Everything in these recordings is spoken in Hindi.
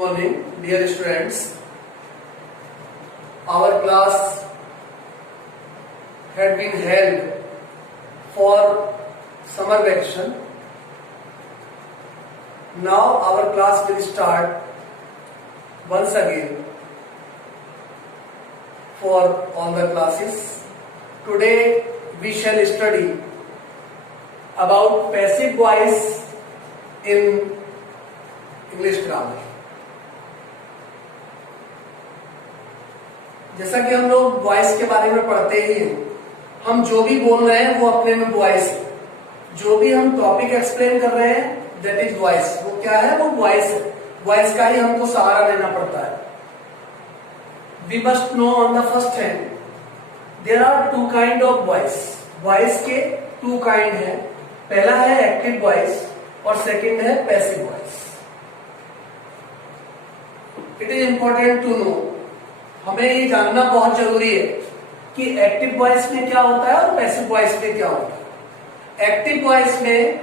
Morning, dear students. Our class had been held for summer vacation. Now our class will start once again for all the classes. Today we shall study about passive voice in English grammar. जैसा कि हम लोग वॉइस के बारे में पढ़ते ही हैं, हम जो भी बोल रहे हैं वो अपने में वॉइस है. जो भी हम टॉपिक एक्सप्लेन कर रहे हैं दैट इज वॉइस. वो क्या है? वो वॉइस है. वॉइस का ही हमको सहारा लेना पड़ता है. We must know on the first hand there are two kind of voice. Voice के टू काइंड है. पहला है एक्टिव वॉइस और सेकंड है passive voice. It is important to know. हमें ये जानना बहुत जरूरी है कि एक्टिव वॉइस में क्या होता है और पैसिव वॉइस में क्या होता है. एक्टिव वॉइस में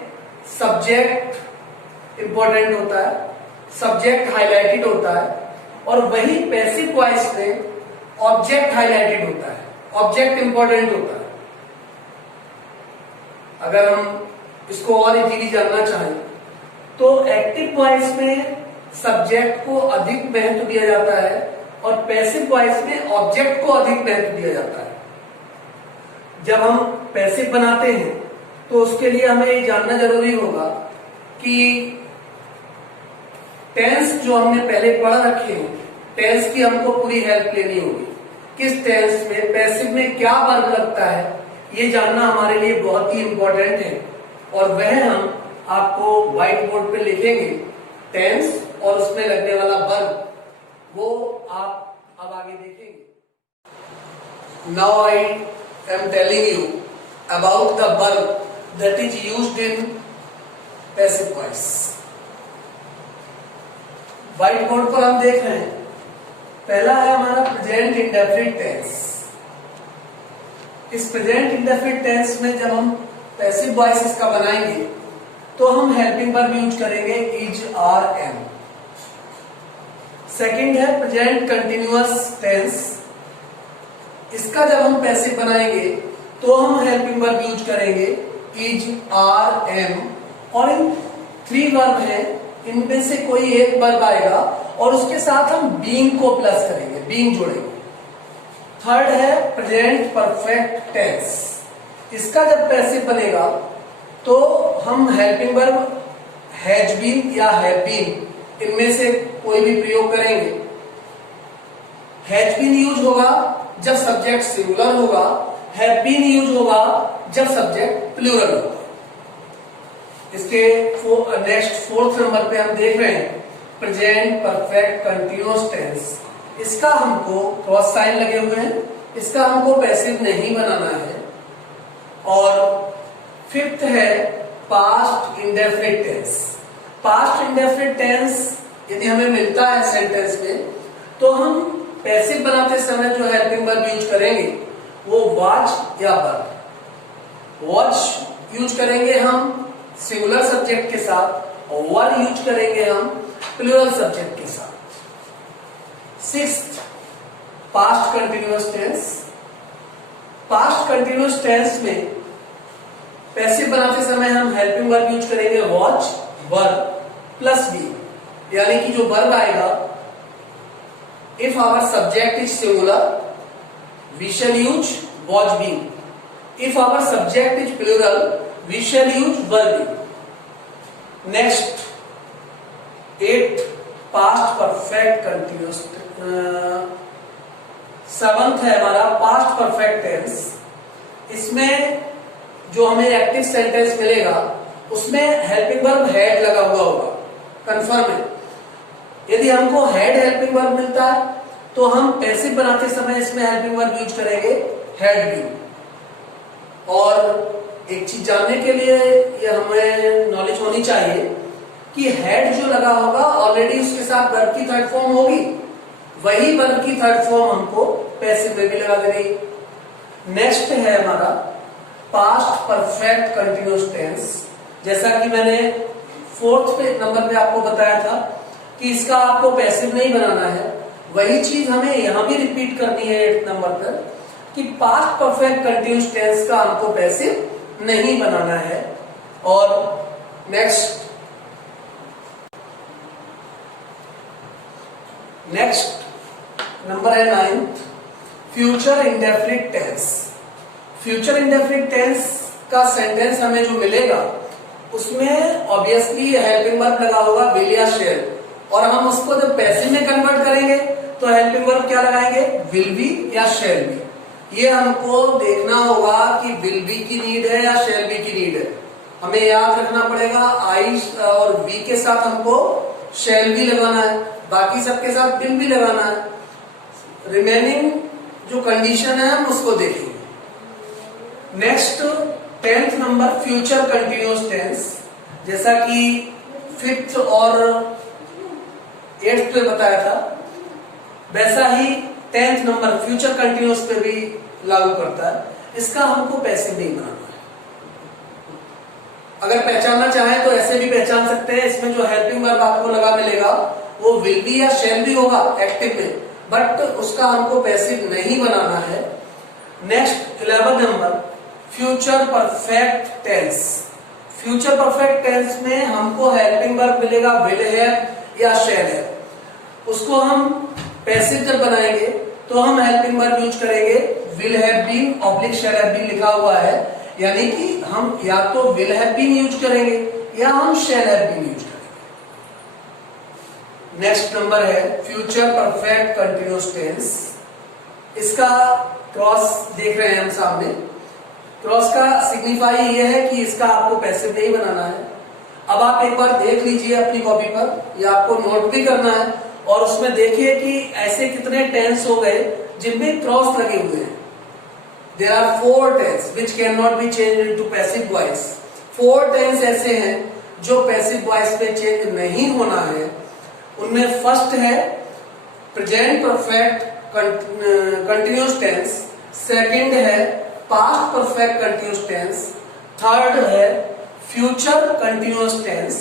सब्जेक्ट इंपॉर्टेंट होता है, सब्जेक्ट हाईलाइटेड होता है, और वही पैसिव वॉइस में ऑब्जेक्ट हाईलाइटेड होता है, ऑब्जेक्ट इंपॉर्टेंट होता है. अगर हम इसको और इजीली जानना चाहें तो एक्टिव वॉइस में सब्जेक्ट को अधिक महत्व दिया जाता है और पैसिव वॉइस में ऑब्जेक्ट को अधिक महत्व दिया जाता है. जब हम पैसिव बनाते हैं तो उसके लिए हमें ये जानना जरूरी होगा कि टेंस जो हमने पहले पढ़ रखे हैं, टेंस की हमको पूरी हेल्प लेनी होगी. किस टेंस में पैसिव में क्या वर्ब लगता है ये जानना हमारे लिए बहुत ही इंपॉर्टेंट है, और वह हम आपको व्हाइट बोर्ड पे लिखेंगे. टेंस और उसमें लगने वाला वर्ब वो आप अब आगे देखेंगे. Now I am telling you about the verb that is used in passive voice. White board पर हम देख रहे हैं. पहला है हमारा प्रेजेंट इंडेफिनिट टेंस. इस प्रेजेंट इंडेफिनिट टेंस में जब हम पैसिव वॉइस इसका बनाएंगे तो हम हेल्पिंग वर्ब यूज करेंगे इज, आर, एम. सेकंड है प्रेजेंट कंटिन्यूअस टेंस. इसका जब हम पैसिव बनाएंगे तो हम हेल्पिंग वर्ब यूज करेंगे इज, आर, एम, और इन थ्री वर्ब हैं, इनमें से कोई एक वर्ब आएगा और उसके साथ हम बीइंग को प्लस करेंगे, बीइंग जोड़ेंगे. थर्ड है प्रेजेंट परफेक्ट टेंस. इसका जब पैसिव बनेगा तो हम हेल्पिंग वर्ब हैज बीन या हैव बीन इनमें से कोई भी प्रयोग करेंगे. हैज बीन यूज होगा जब सब्जेक्ट सिंगुलर होगा, हैव बीन यूज होगा जब सब्जेक्ट प्लूरल होगा. इसके नेक्स्ट फोर्थ नंबर पे हम देख रहे हैं प्रेजेंट परफेक्ट कंटिन्यूअस टेंस. इसका हमको क्रॉस साइन लगे हुए हैं, इसका हमको पैसिव नहीं बनाना है. और फिफ्थ है past indefinite tense. Past indefinite tense यदि हमें मिलता है सेंटेंस में तो हम पैसिव बनाते समय जो हेल्पिंग वर्ब यूज करेंगे वो वॉच या वर्ब. वॉच यूज करेंगे हम सिंगुलर सब्जेक्ट के साथ और वर्ब यूज करेंगे हम प्लूरल सब्जेक्ट के साथ. Sixth past continuous tense. Past continuous tense में पैसिव बनाते समय हम हेल्पिंग वर्ब यूज करेंगे वॉच, वर्ब प्लस बी. यानी कि जो वर्ब आएगा, if our subject is singular we shall use was being. If our subject is plural we shall use were being. Next eighth past perfect continuous. Seventh है हमारा पास्ट परफेक्ट टेंस. इसमें जो हमें एक्टिव सेंटेंस मिलेगा उसमें हेल्पिंग वर्ब हैड लगा हुआ होगा. कंफर्म है. यदि हमको हैड हेल्पिंग वर्ब मिलता है तो हम पैसिव बनाते समय इसमें हेल्पिंग वर्ब यूज करेंगे हैड बीन. और एक चीज जानने के लिए ये हमें नॉलेज होनी चाहिए कि हैड जो लगा होगा ऑलरेडी उसके साथ वर्ब की थर्ड फॉर्म होगी. वही वर्ब की थर्ड फॉर्म हमको पैसिव में भी लगा देनी. नेक्स्ट है हमारा पास्ट परफेक्ट कंटिन्यूअस टेंस. जैसा कि मैंने फोर्थ पे नंबर पे आपको बताया था कि इसका आपको पैसिव नहीं बनाना है, वही चीज हमें यहां भी रिपीट करनी है 8 नंबर पर कि पास्ट परफेक्ट कंटिन्यूअस टेंस का हमको पैसिव नहीं बनाना है। और नेक्स्ट नंबर है 9th, future indefinite tense. Future indefinite tense का सेंटेंस हमें जो मिलेगा उसमें ऑब्वियसली हेल्पिंग वर्ब लगा होगा विल या शेल, और हम उसको जब पैसिव में कन्वर्ट करेंगे तो हेल्पिंग वर्ब क्या लगाएंगे, विल बी या शेल बी। ये हमको देखना होगा कि विल बी की नीड है या शेल बी की नीड है। हमें याद रखना पड़ेगा आई और वी के साथ हमको शेल बी लगाना है, बाकी सबके साथ विल बी लगाना है। रिमेनिंग जो कंडीशन है हम उसको देखेंगे। Next 10th number future continuous tense, जैसा कि 5th और 8th पे बताया था वैसा ही 10th नंबर फ्यूचर कंटिन्यूअस पे भी लागू करता है। इसका हमको पैसिव नहीं बनाना है। अगर पहचानना चाहें तो ऐसे भी पहचान सकते हैं, इसमें जो हेल्पिंग वर्ब आपको लगा मिलेगा वो विल बी या शेल बी होगा एक्टिव में, बट उसका हमको पैसिव नहीं बनाना है। Next 11th number future perfect tense. Future perfect tense में हमको हेल्पिंग वर्ब मिलेगा विल है या शेल है। उसको हम पैसिव जब बनाएंगे तो हम हेल्पिंग वर्ब यूज करेंगे will have been oblique shall have been लिखा हुआ है, यानी कि हम या तो विल हैव बीन यूज करेंगे या हम शेल हैव बीन यूज करेंगे। नेक्स्ट नंबर है फ्यूचर परफेक्ट कंटिन्यूअस टेंस। इसका क्रॉस देख रहे हैं हम सामने। क्रॉस का सिग्निफाई ये है कि इसका आपको पैसिव नहीं बनाना है। अब आप एक बार देख लीजिए अपनी कॉपी पर, या आपको नोट भी करना है, और उसमें देखिए कि ऐसे कितने टेंस हो गए जिनमें क्रॉस लगे हुए हैं। There are 4 tense which can not be change into passive voice. 4 tense ऐसे हैं जो पैसिव वॉइस में चेंज नहीं होना है। उनमें फर्स्ट है present perfect continuous tense, second है past perfect continuous tense, third है फ्यूचर कंटिन्यूअस टेंस,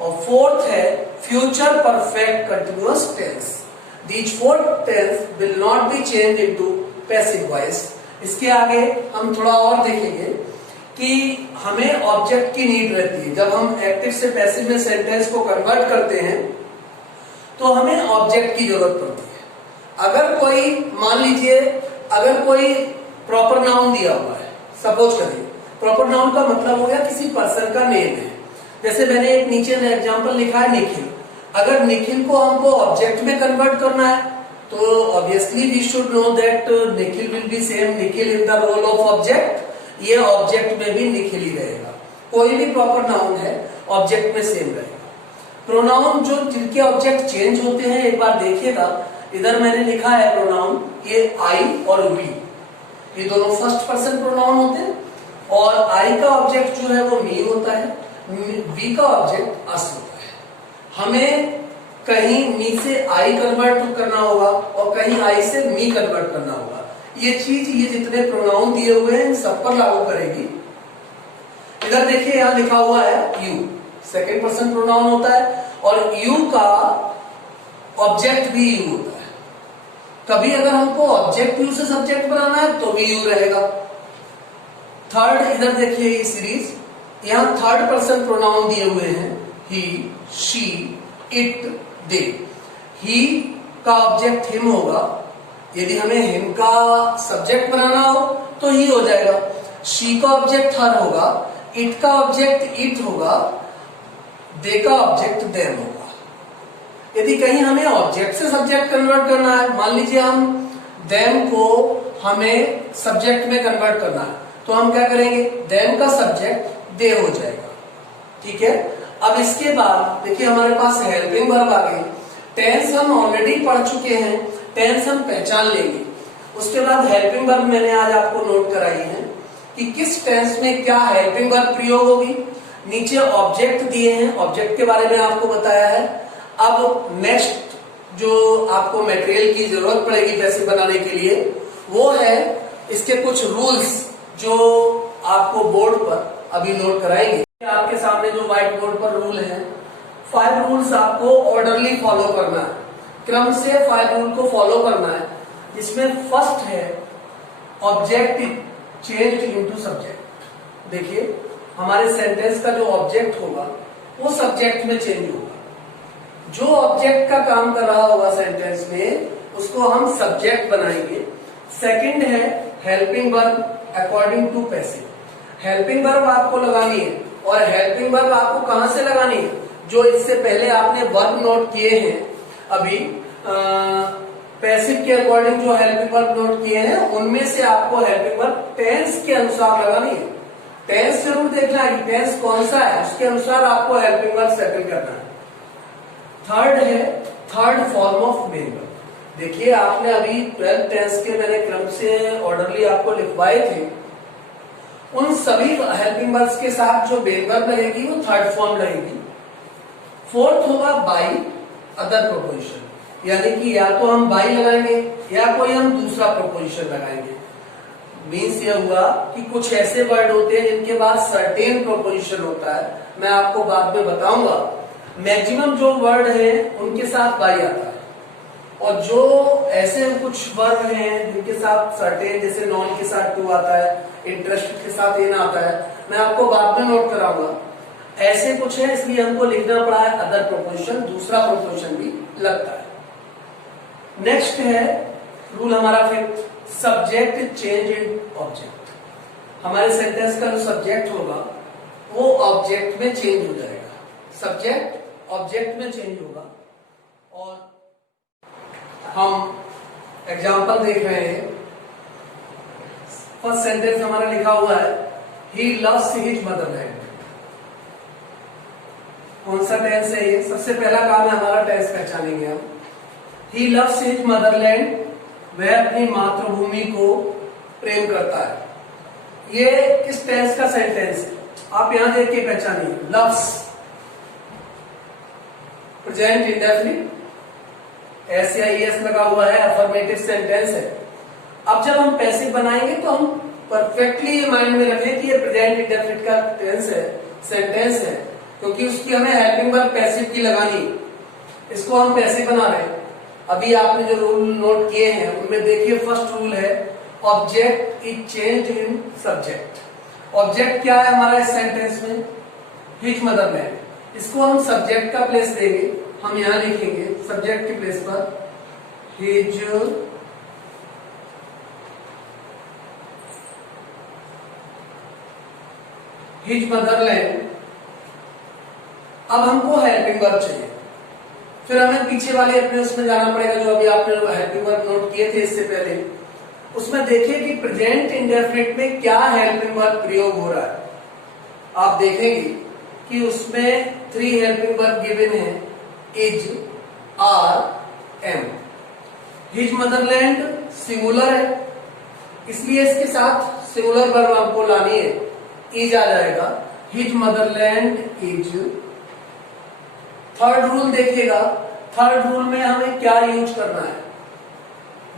और फोर्थ है future perfect continuous tense. These 4 tense will not be changed into passive voice। इसके आगे हम थोड़ा और देखेंगे कि हमें ऑब्जेक्ट की नीड रहती है। जब हम एक्टिव से पैसिव में सेंटेंस को कन्वर्ट करते हैं तो हमें ऑब्जेक्ट की जरूरत पड़ती है। अगर कोई मान लीजिए अगर कोई प्रॉपर नाउन दिया हुआ है, सपोज करिए प्रॉपर नाउन का मतलब हो गया किसी पर्सन का नेम है। जैसे मैंने एक नीचे एग्जांपल लिखा है निखिल। अगर निखिल को हमको ऑब्जेक्ट में कन्वर्ट करना है तो obviously we should know that Nikhil will be same Nikhil in the role of object. ये ऑब्जेक्ट में भी निखिल ही रहेगा। कोई भी प्रॉपर नाउन है ऑब्जेक्ट में सेम रहेगा। प्रोनाउन जो जिनके ऑब्जेक्ट चेंज होते हैं, एक बार देखिएगा इधर मैंने लिखा है प्रोनाउन, ये आई और वी, ये दोनों फर्स्ट पर्सन प्रोनाउन होते हैं, और आई का ऑब्जेक्ट जो है वो मी होता है, वी का ऑब्जेक्ट अस होता है। हमें कहीं मी से आई कन्वर्ट करना होगा और कहीं आई से मी कन्वर्ट करना होगा। ये चीज ये जितने प्रोनाउन दिए हुए हैं इन सब पर लागू करेगी। इधर देखिए यहां लिखा हुआ है यू, सेकंड पर्सन प्रोनाउन होता है, और यू का ऑब्जेक्ट भी यू होता है। कभी अगर हमको ऑब्जेक्ट यू से सब्जेक्ट बनाना है तो भी यू रहेगा। थर्ड, इधर देखिए ये सीरीज, यहां थर्ड पर्सन प्रोनाउन दिए हुए हैं ही, शी, इट, दे। ही का ऑब्जेक्ट हिम होगा। यदि हमें हिम का सब्जेक्ट बनाना हो तो ही हो जाएगा। शी का ऑब्जेक्ट हर होगा, इट का ऑब्जेक्ट इट होगा, दे का ऑब्जेक्ट देम होगा। यदि कहीं हमें ऑब्जेक्ट से सब्जेक्ट कन्वर्ट करना है, मान लीजिए हम देम को हमें सब्जेक्ट में कन्वर्ट करना है, तो हम क्या करेंगे, देम का सब्जेक्ट दे हो जाएगा। ठीक है। अब इसके बाद देखिए हमारे पास हेल्पिंग वर्ब आ गई। टेंस हम ऑलरेडी पढ़ चुके हैं, टेंस हम पहचान लेंगे। उसके बाद हेल्पिंग वर्ब मैंने आज आपको नोट कराई है कि किस टेंस में क्या हेल्पिंग वर्ब प्रयोग होगी। नीचे ऑब्जेक्ट दिए हैं, ऑब्जेक्ट के बारे में आपको बताया है। अब नेक्स्ट जो आपको मटेरियल की जरूरत पड़ेगी पैसिव बनाने के लिए वो है इसके कुछ रूल्स जो आपको बोर्ड पर अभी नोट कराएंगे। आपके सामने जो व्हाइट बोर्ड पर रूल है, 5 रूल्स आपको ऑर्डरली फॉलो करना है, क्रम से 5 रूल को फॉलो करना है। इसमें फर्स्ट है ऑब्जेक्ट चेंज इनटू सब्जेक्ट। देखिए हमारे सेंटेंस का जो ऑब्जेक्ट होगा वो सब्जेक्ट में चेंज होगा। जो ऑब्जेक्ट का काम कर रहा होगा सेंटेंस में उसको हम सब्जेक्ट बनाएंगे। सेकंड है helping verb according to passive. Helping verb आपको लगानी है, और हेल्पिंग वर्ब आपको कहां से लगानी है? जो इससे पहले आपने वर्ब नोट किए हैं अभी पैसिव के अकॉर्डिंग जो हेल्पिंग वर्ब नोट किए हैं उनमें से आपको हेल्पिंग वर्ब टेंस के अनुसार लगानी है। टेंस जरूर देखना है कि टेंस कौन सा है, उसके अनुसार आपको हेल्पिंग वर्ब सेटल करना है। थर्ड है third form of main verb. देखिए आपने अभी 12th टेंस के मैंने क्रम से ऑर्डरली आपको लिखवाए थे, उन सभी हेल्पिंग वर्ब्स के साथ जो मेन वर्ब लगेगी वो थर्ड फॉर्म लगेगी। फोर्थ होगा बाई अदर प्रोपोजिशन, यानी कि या तो हम बाई लगाएंगे या कोई हम दूसरा प्रोपोजिशन लगाएंगे। मीन्स ये हुआ कि कुछ ऐसे वर्ड होते हैं जिनके बाद सर्टेन प्रोपोजिशन होता है, मैं आपको बाद में बताऊंगा। मैक्सिमम जो वर्ड है उनके साथ बाई आता है, और जो ऐसे कुछ वर्ड हैं जिनके साथ सर्टेन, जैसे नॉन के साथ टू आता है, इंटरेस्टेड के साथ इन आता है, मैं आपको बाद में नोट कराऊंगा। ऐसे कुछ है इसलिए हमको लिखना पड़ा है अदर प्रोपोजिशन, दूसरा प्रोपोजिशन भी लगता है। नेक्स्ट है रूल हमारा fifth, subject change in object. हमारे सेंटेंस का जो सब्जेक्ट होगा वो ऑब्जेक्ट में चेंज हो जाएगा। सब्जेक्ट ऑब्जेक्ट में चेंज होगा। और हम एग्जाम्पल देख रहे हैं। फर्स्ट सेंटेंस हमारा लिखा हुआ है ही लव्स हिज मदरलैंड। कौन सा टेंस है ये? सबसे पहला काम है हमारा टेंस पहचानेंगे हम। ही लव्स हिज मदरलैंड, वह अपनी मातृभूमि को प्रेम करता है। ये किस टेंस का सेंटेंस है? आप यहां देख के पहचानिए। लव्स प्रेजेंट इंडेफिनिट, SIES लगा हुआ है, अफर्मेटिव सेंटेंस है। अब जब हम पैसिव बनाएंगे तो हम परफेक्टली ये माइंड में रखें कि ये प्रेजेंट इंडेफिनिट का टेंस है, सेंटेंस है, क्योंकि उसकी हमें हेल्पिंग वर्ब पैसिव की लगानी। इसको हम पैसिव बना रहे हैं। अभी आपने जो रूल नोट किए हैं उनमें देखिए फर्स्ट रूल है object is change in subject. Object क्या है हमारा इस सेंटेंस में? His Motherland. इसको हम सब्जेक्ट का प्लेस देंगे, हम यहां लिखेंगे सब्जेक्ट की प्लेस पर हिज मदरलैंड। अब हमको हेल्पिंग वर्ब चाहिए, फिर हमें पीछे वाले अपने उसमें जाना पड़ेगा जो अभी आपने हेल्पिंग वर्ब नोट किए थे इससे पहले। उसमें देखिए कि प्रेजेंट इंडेफिनिट में क्या हेल्पिंग वर्ब प्रयोग हो रहा है। आप देखेंगे कि उसमें 3 हेल्पिंग वर्ब गिवन है, is, are, am. His motherland singular है, इसलिए इसके साथ सिंगुलर वर्ब आपको लानी है, इज आ जाएगा। His Motherland is. Third rule देखिएगा, थर्ड रूल में हमें क्या यूज करना है?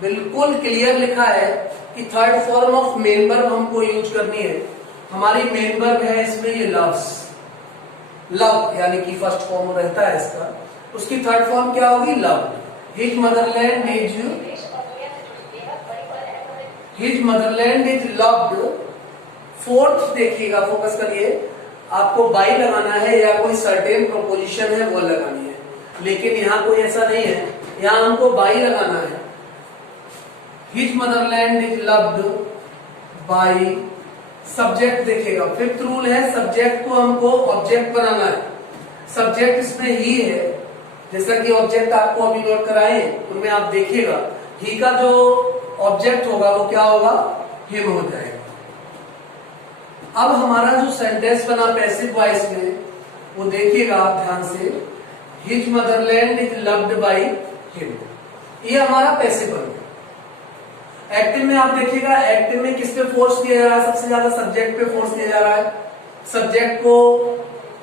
बिल्कुल क्लियर लिखा है कि third form of main verb हमको यूज करनी है। हमारी मेन वर्ब है इसमें ये लव्स, लव यानी कि फर्स्ट फॉर्म रहता है इसका, उसकी थर्ड फॉर्म क्या होगी? Love. His Motherland is, his Motherland is loved. Fourth देखिएगा, फोकस करिए, आपको बाई लगाना है या कोई सर्टेन प्रोपोजिशन है वो लगानी है, लेकिन यहाँ कोई ऐसा नहीं है, यहाँ हमको बाई लगाना है। His Motherland is loved by. Subject देखिएगा, फिफ्थ रूल है सब्जेक्ट को हमको ऑब्जेक्ट बनाना है। सब्जेक्ट इसमें ही है, जैसा कि ऑब्जेक्ट आपको अभी नोट कराए उनमें आप देखिएगा ही का जो ऑब्जेक्ट होगा वो क्या होगा? हिम हो जाएगा। अब हमारा जो सेंटेंस बना पैसिव वॉइस में वो देखिएगा आप ध्यान से, his Motherland is loved by him. ये हमारा पैसिव बन गया। एक्टिव में आप देखिएगा, एक्टिव में किस पे फोर्स दिया जा रहा है? सबसे ज्यादा सब्जेक्ट पे फोर्स दिया जा रहा है। सब्जेक्ट को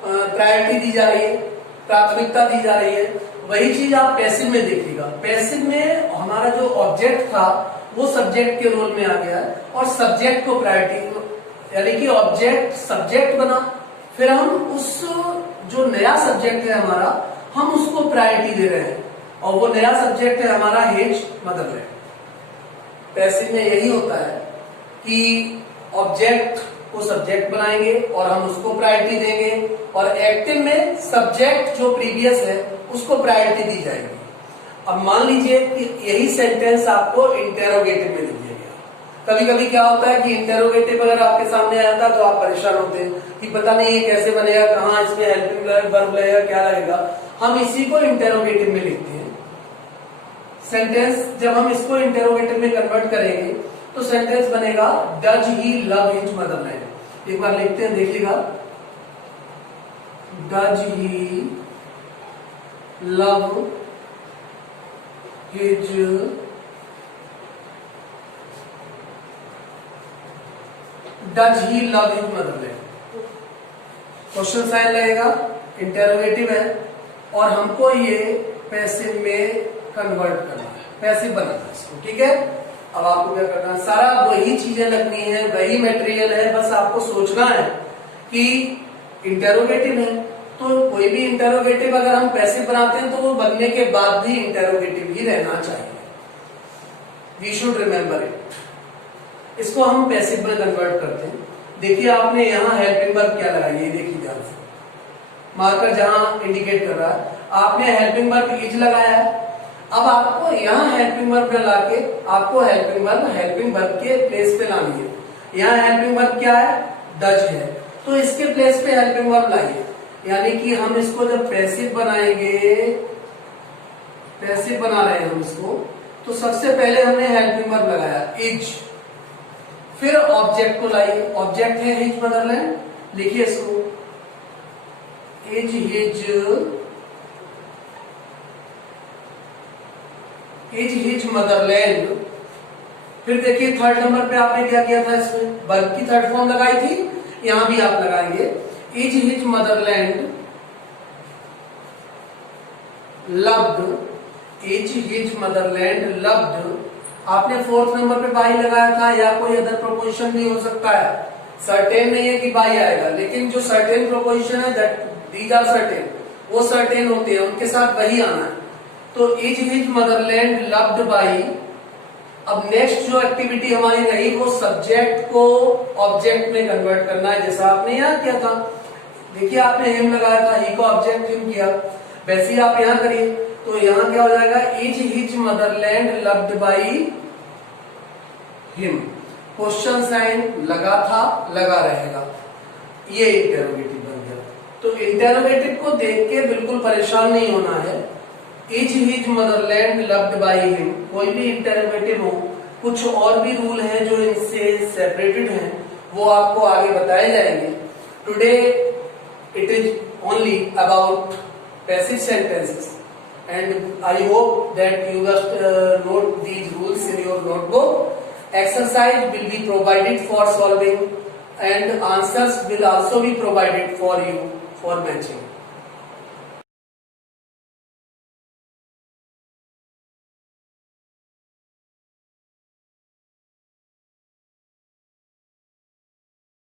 प्रायोरिटी दी जा रही है, प्राथमिकता दी जा रही है। वही चीज आप पैसिव में देखिएगा। पैसिव में हमारा जो ऑब्जेक्ट था वो सब्जेक्ट के रोल में आ गया है और सब्जेक्ट को प्रायोरिटी, यानी कि ऑब्जेक्ट सब्जेक्ट बना, फिर हम उस जो नया सब्जेक्ट है हमारा, हम उसको प्रायोरिटी दे रहे हैं, और वो नया सब्जेक्ट है हमारा हिज मदरलैंड। पैसिव में यही होता है कि ऑब्जेक्ट को सब्जेक्ट बनाएंगे और हम उसको प्रायोरिटी देंगे, और एक्टिव में सब्जेक्ट जो प्रीवियस है उसको प्रायोरिटी दी जाएगी। अब मान लीजिए कि यही सेंटेंस आपको इंटेरोगेटिव में लिख दिया गया। कभी कभी क्या होता है कि इंटेरोगेटिव अगर आपके सामने आता तो आप परेशान होते हैं कि पता नहीं ये कैसे बनेगा, कहाँ इसमें हेल्पिंग वर्ब लगेगा, क्या लगेगा। हम इसी को इंटेरोगेटिव में लिखते हैं। सेंटेंस जब हम इसको इंटेरोगेटिव में कन्वर्ट करेंगे तो सेंटेंस बनेगा does he love his Motherland. एक बार लिखते हैं, देखिएगा, does he love his does he love his Motherland. Question sign लगेगा, इंटेरोगेटिव है, और हमको ये पैसिव में कन्वर्ट करना है, पैसिव बनाना है इसको। ठीक है, अब आपको क्या करना है, सारा वही चीजें लगनी है, वही मटेरियल है, बस आपको सोचना है कि इंटेरोगेटिव है तो कोई भी इंटेरोगेटिव अगर हम पैसिव बनाते हैं तो वो बनने के बाद भी इंटेरोगेटिव ही रहना चाहिए। We should remember it. इसको हम पैसिव में कन्वर्ट करते हैं। देखिए आपने यहाँ हेल्पिंग वर्ब क्या लगाई है, देखिए ध्यान से, मार्कर जहां इंडिकेट कर रहा है, आपने हेल्पिंग वर्ब इज लगाया है। अब आपको यहाँ हेल्पिंग वर्ब पे लाके आपको हेल्पिंग वर्ब के प्लेस पे लानी है। यहाँ हेल्पिंग वर्ब क्या है, डज है, तो इसके प्लेस पे हेल्पिंग वर्ब लाइए। यानी कि हम इसको जब पैसिव बनाएंगे, पैसिव बना रहे हैं हम इसको, तो सबसे पहले हमने हेल्पिंग वर्ब लगाया इज, फिर ऑब्जेक्ट को लाइए। ऑब्जेक्ट है हिज मदरलैंड, लिखिए इसको इज हिज मदरलैंड। फिर देखिए थर्ड नंबर पे आपने क्या किया था, इसमें वर्ब की थर्ड फॉर्म लगाई थी, यहां भी आप लगाएंगे is his Motherland loved, is his Motherland loved. आपने फोर्थ नंबर पे बाई लगाया था, या कोई अदर प्रोपोजिशन भी हो सकता है, सर्टेन नहीं है कि बाई आएगा, लेकिन जो सर्टेन प्रोपोजिशन है दैट दीज आर सर्टेन, वो सर्टेन होते हैं, उनके साथ वही आना है। तो is his Motherland loved by. अब नेक्स्ट जो एक्टिविटी हमारी रही वो सब्जेक्ट को ऑब्जेक्ट में कन्वर्ट करना है, जैसा आपने यहाँ किया था। देखिए आपने हिम लगाया था, ही को ऑब्जेक्ट हिम किया, वैसे ही आप यहाँ करिए। तो यहाँ क्या हो जाएगा, is his Motherland loved by him. Question sign लगा था, लगा रहेगा, ये इंटेरोगेटिव बन गया। तो इंटेरोगेटिव को देख के बिल्कुल परेशान नहीं होना है। Is his Motherland loved by him, कोई भी इंटेरोगेटिव हो, कुछ और भी रूल हैं जो इनसे सेपरेटेड हैं, वो आपको आगे बताए जाएंगे। Today it is only about passive sentences, and I hope that you must note these rules in your notebook. Exercise will be provided for solving and answers will also be provided for you for matching.